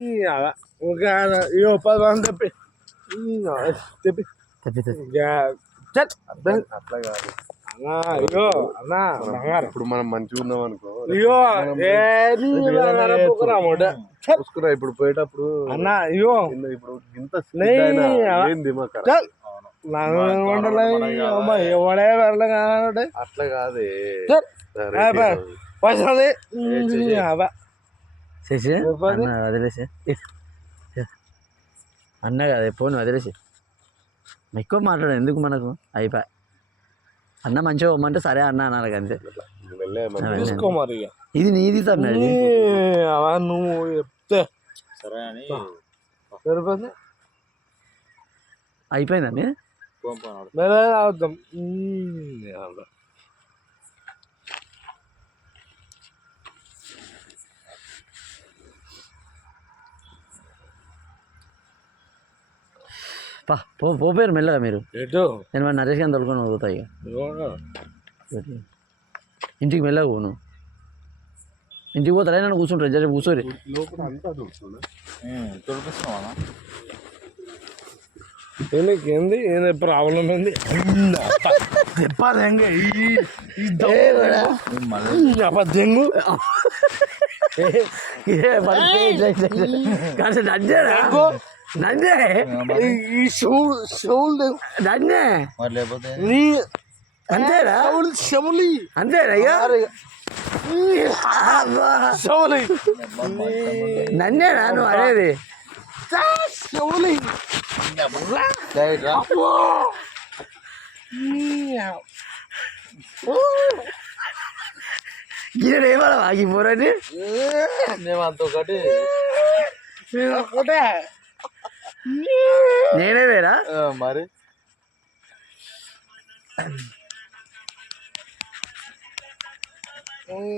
ఒక ఇగో 10 మంది తెప్పి తెప్పి తెప్పి చల్ అట్లా కాదు అన్నా అయ్యో అన్నా బంగారం ఇప్పుడు మనం మంచిగా ఉన్నాం అనుకో అయ్యో చూసుకున్నా ఇప్పుడు పోయేటప్పుడు అన్నా అయ్యో ఇప్పుడు ఇంత ఏంది ఎవడే వెళ్ళ అట్లా కాదే పైసలు చేసి వదిలేసి అన్న కదా పోను వదిలేసి ఎక్కువ మాట్లాడు ఎందుకు మనకు అయిపోయి అన్న మంచిగా పోమంటే సరే అన్న అన్నారు అంతే తీసుకో మరి ఇది నీది తమ్ముడు నువ్వు చెప్తే సరే అని సరిపోతుంది అయిపోయిందండి అవుతాం పోయారు మెల్లగా మీరు ఎటు నేను మన నరేష్ గారిని తొలుకొని పోతా ఇక ఇంటికి మెల్లగా పోను ఇంటికి పోతారా నన్ను కూర్చుంటారు జర కూర్చోరి ఏంది ఏంది ప్రాబ్లం ఏంది దెంగు నందే ఈ షోల్ నందే నీ అంతేరా షములి అంతేరా షములి నన్నేనా నువ్వు అనేది షములి గిన్నె ఏమన్నా ఆగిపోరని మేమంత ఒకటి నేనే వేరా మరి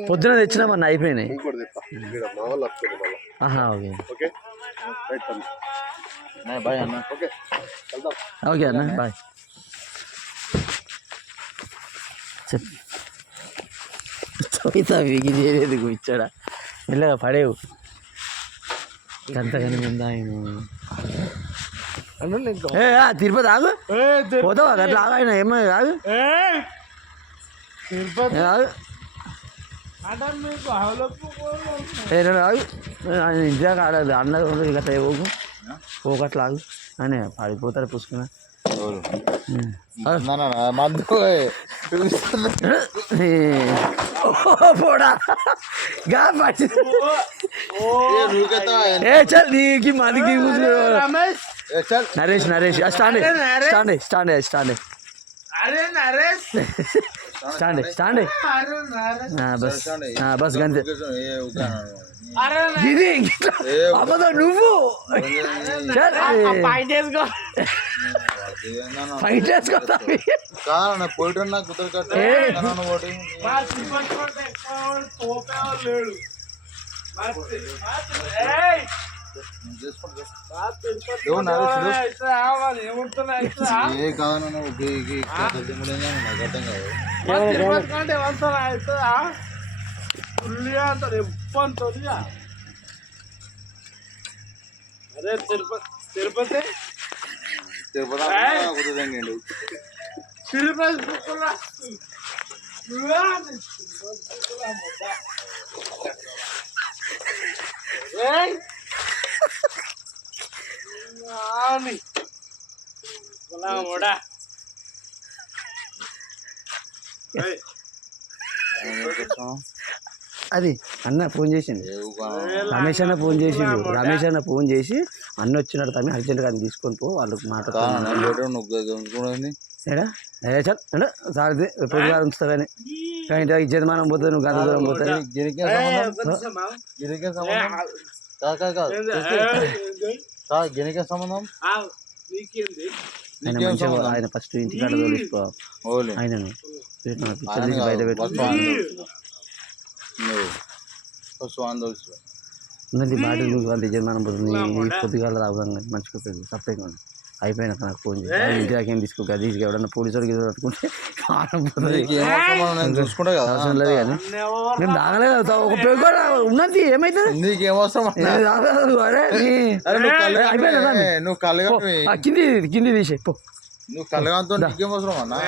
పొద్దున తెచ్చినామన్న అయిపోయినాయి ఓకే ఓకే అన్న బాయ్ ఇది కూర్చోడా మెల్లగా పడేవు అంతగాని ముందు ఆయన తిరుపతి ఆగు పోతావా అట్లా ఆగు ఆయన ఏమో ఆగు ఆగు ఆగు ఆయన ఇంటిదాకా ఆడదు అన్నది గట్లా పోకు పోకట్లా ఆగు అని పడిపోతారు పుసుకున్నా పోడా గా పచ్చి చల్ నీకి మనకి Naresh Naresh stand stand stand stand stand stand bus bus గంతే ఇది అమ్మదో నువ్వు ఫైట్ వేసుకో పోయిటన్నా అదే తిరుపతి తిరుపతి అది అన్న ఫోన్ చేసిండు రమేష్ అన్న ఫోన్ చేసిండు రమేష్ అన్న ఫోన్ చేసి అన్న వచ్చినాడు తమ్మి అర్జెంట్గా అని తీసుకొని పో వాళ్ళకి మాట్లాడుతున్నాను సార్ పొద్దుగా ఉంచుతావని కానీ ఇచ్చేది మనం పోతుంది నువ్వు గత దూరం పోతుంది గిరికే సంబంధం ఆయన మంచిగా ఆయన ఫస్ట్ ఇంటికాడ తోలిసుకో ఆయనను పిక్చర్ తీసి బయట పెట్టుకుంది బాటిల్ అంత ఇచ్చేది మనం పోతుంది పొద్దుగాల తాగుదాం మంచిగా సపరేట్గా అయిపోయినాక నాకు ఫోన్ చేసి ఇంటి దాకా ఏం తీసుకోక తీసుకు ఎవడన్నా పోలీసు వాడికి పట్టుకుంటే ప్రాణం పోతుంది. నీకేం అవసరమో నేను చూసుకుంటా కదా. అవసరం లేదు కానీ నేను తాగలేదు ఒక పెగ్ కూడా ఉన్నది ఏమైతుంది నీకేం అవసరం అన్నా? నేను తాగలేదు. అరే అరే నువ్వు కళ్ళు అయిపోయిందా దాన్ని? నువ్వు కళ్ళగా కింది తీసే పో. నువ్వు కళ్ళగాంతో నీకేం అవసరం అన్నా?